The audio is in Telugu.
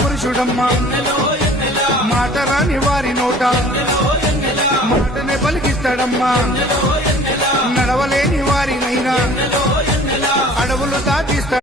పురుషుడమ్మా మాట రాని వారి నోట మాటనే పలికిస్తాడమ్మా నడవలేని వారినైనా అడవులు దాటిస్తాడు